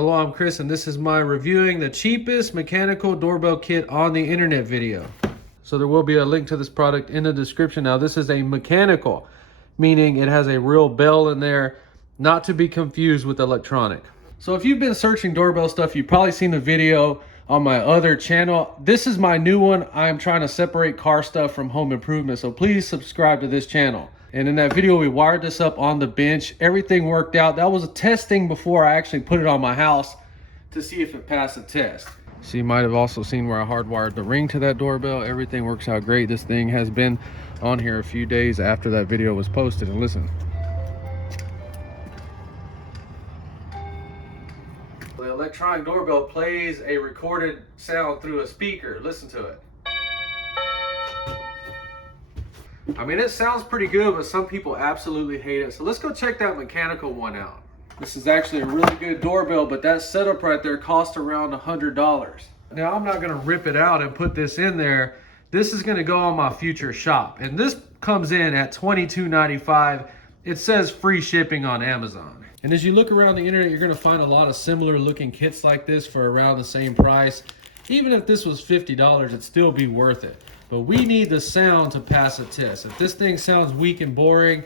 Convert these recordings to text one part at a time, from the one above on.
Hello, I'm Chris, and this is my reviewing the cheapest mechanical doorbell kit on the internet video. So there will be a link to this product in the description. Now, this is a mechanical, meaning it has a real bell in there, not to be confused with electronic. So if you've been searching doorbell stuff, you've probably seen the video on my other channel. This is my new one. I'm trying to separate car stuff from home improvement, so please subscribe to this channel. And in that video, we wired this up on the bench. Everything worked out. That was a testing before I actually put it on my house to see if it passed the test. So you might have also seen where I hardwired the ring to that doorbell. Everything works out great. This thing has been on here a few days after that video was posted. And listen. The electronic doorbell plays a recorded sound through a speaker. Listen to it. I mean, it sounds pretty good, but some people absolutely hate it. So let's go check that mechanical one out. This is actually a really good doorbell, but that setup right there cost around $100. Now, I'm not gonna rip it out and put this in there. This is gonna go on my future shop. And this comes in at $22.95. It says free shipping on Amazon. And as you look around the internet, you're gonna find a lot of similar looking kits like this for around the same price. Even if this was $50, it'd still be worth it. But we need the sound to pass a test. If this thing sounds weak and boring,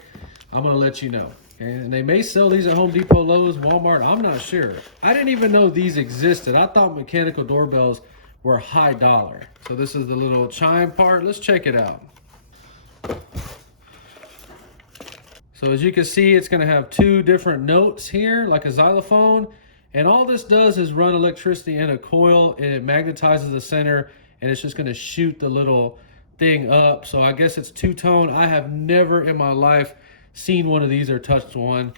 I'm gonna let you know. And they may sell these at Home Depot, Lowe's, Walmart, I'm not sure. I didn't even know these existed. I thought mechanical doorbells were high dollar. So this is the little chime part. Let's check it out. So as you can see, it's gonna have two different notes here, like a xylophone. And all this does is run electricity in a coil, and it magnetizes the center, and it's just gonna shoot the little thing up. So I guess it's two-tone. I have never in my life seen one of these or touched one.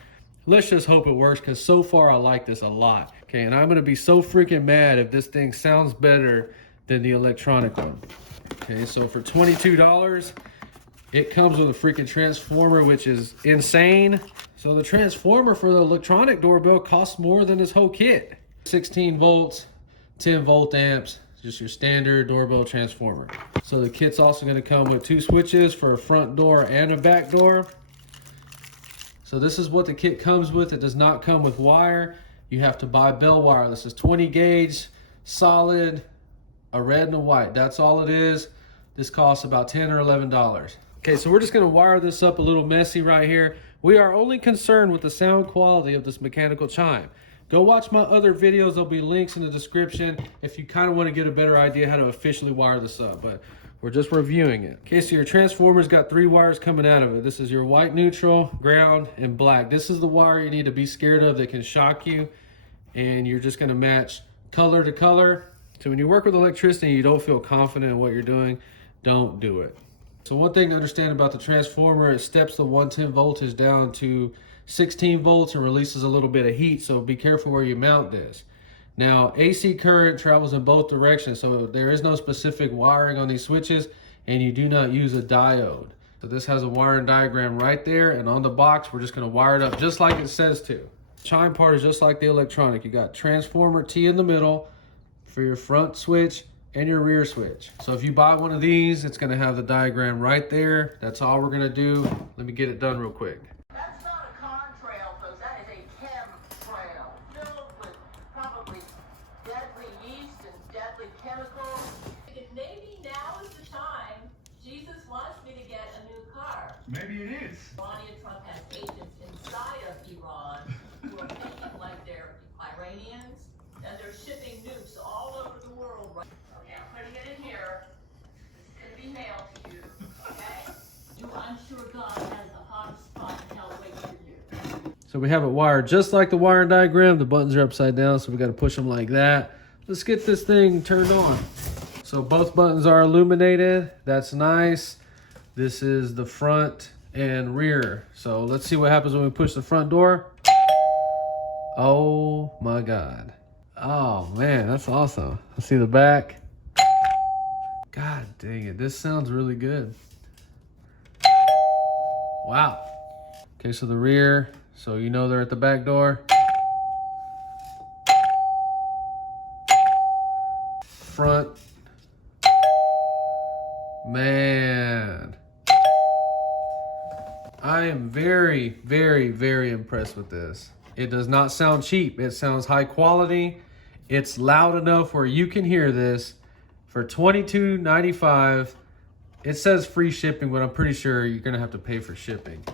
Let's just hope it works, because so far I like this a lot. Okay, and I'm gonna be so freaking mad if this thing sounds better than the electronic one. Okay, so for $22, it comes with a freaking transformer, which is insane. So the transformer for the electronic doorbell costs more than this whole kit. 16 volts, 10 volt amps, just your standard doorbell transformer. So the kit's also gonna come with two switches for a front door and a back door. So this is what the kit comes with. It does not come with wire. You have to buy bell wire. This is 20 gauge, solid, a red and a white. That's all it is. This costs about $10 or $11. Okay, so we're just gonna wire this up a little messy right here. We are only concerned with the sound quality of this mechanical chime. Go watch my other videos. There'll be links in the description if you kind of want to get a better idea how to officially wire this up, but we're just reviewing it. Okay, so your transformer's got 3 wires coming out of it. This is your white, neutral, ground, and black. This is the wire you need to be scared of that can shock you, and you're just gonna match color to color. So when you work with electricity and you don't feel confident in what you're doing, don't do it. So one thing to understand about the transformer, it steps the 110 voltage down to 16 volts and releases a little bit of heat, so be careful where you mount this. Now, AC current travels in both directions, so there is no specific wiring on these switches, and you do not use a diode. So this has a wiring diagram right there, and on the box, we're just gonna wire it up just like it says to. Chime part is just like the electronic. You got transformer T in the middle for your front switch and your rear switch. So if you buy one of these, it's gonna have the diagram right there. That's all we're gonna do. Let me get it done real quick. That's not a contrail, folks. That is a chemtrail filled with probably deadly yeast and deadly chemicals. Maybe now is the time. Jesus wants me to get a new car. Maybe it is. Melania Trump has agents inside of Iran who are thinking like they're Iranians, and they're shipping nukes all over the world. Okay, I'm putting it in here. It's going to be mailed to you, okay? I'm sure God has a hot spot in hell waiting for you. So we have it wired just like the wiring diagram. The buttons are upside down, so we got to push them like that. Let's get this thing turned on. So both buttons are illuminated. That's nice. This is the front and rear. So let's see what happens when we push the front door. Oh my God. Oh man, that's awesome. Let's see the back. God dang it, this sounds really good. Wow. Okay, so the rear, so you know they're at the back door. Front. Man. I am very, very, very impressed with this. It does not sound cheap. It sounds high quality. It's loud enough where you can hear this. For $22.95, it says free shipping, but I'm pretty sure you're gonna have to pay for shipping.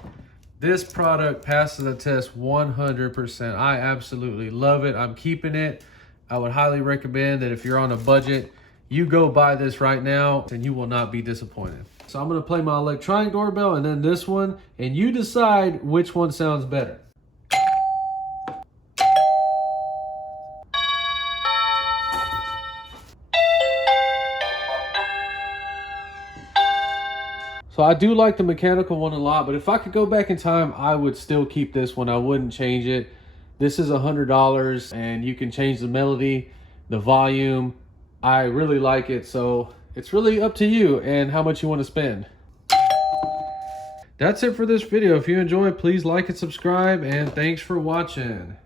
This product passes the test 100%. I absolutely love it. I'm keeping it. I would highly recommend that if you're on a budget, you go buy this right now and you will not be disappointed. So I'm gonna play my electronic doorbell and then this one, and you decide which one sounds better. So I do like the mechanical one a lot, but if I could go back in time, I would still keep this one. I wouldn't change it. This is $100 and you can change the melody, the volume. I really like it, so it's really up to you and how much you want to spend. That's it for this video. If you enjoyed, please like and subscribe, and thanks for watching.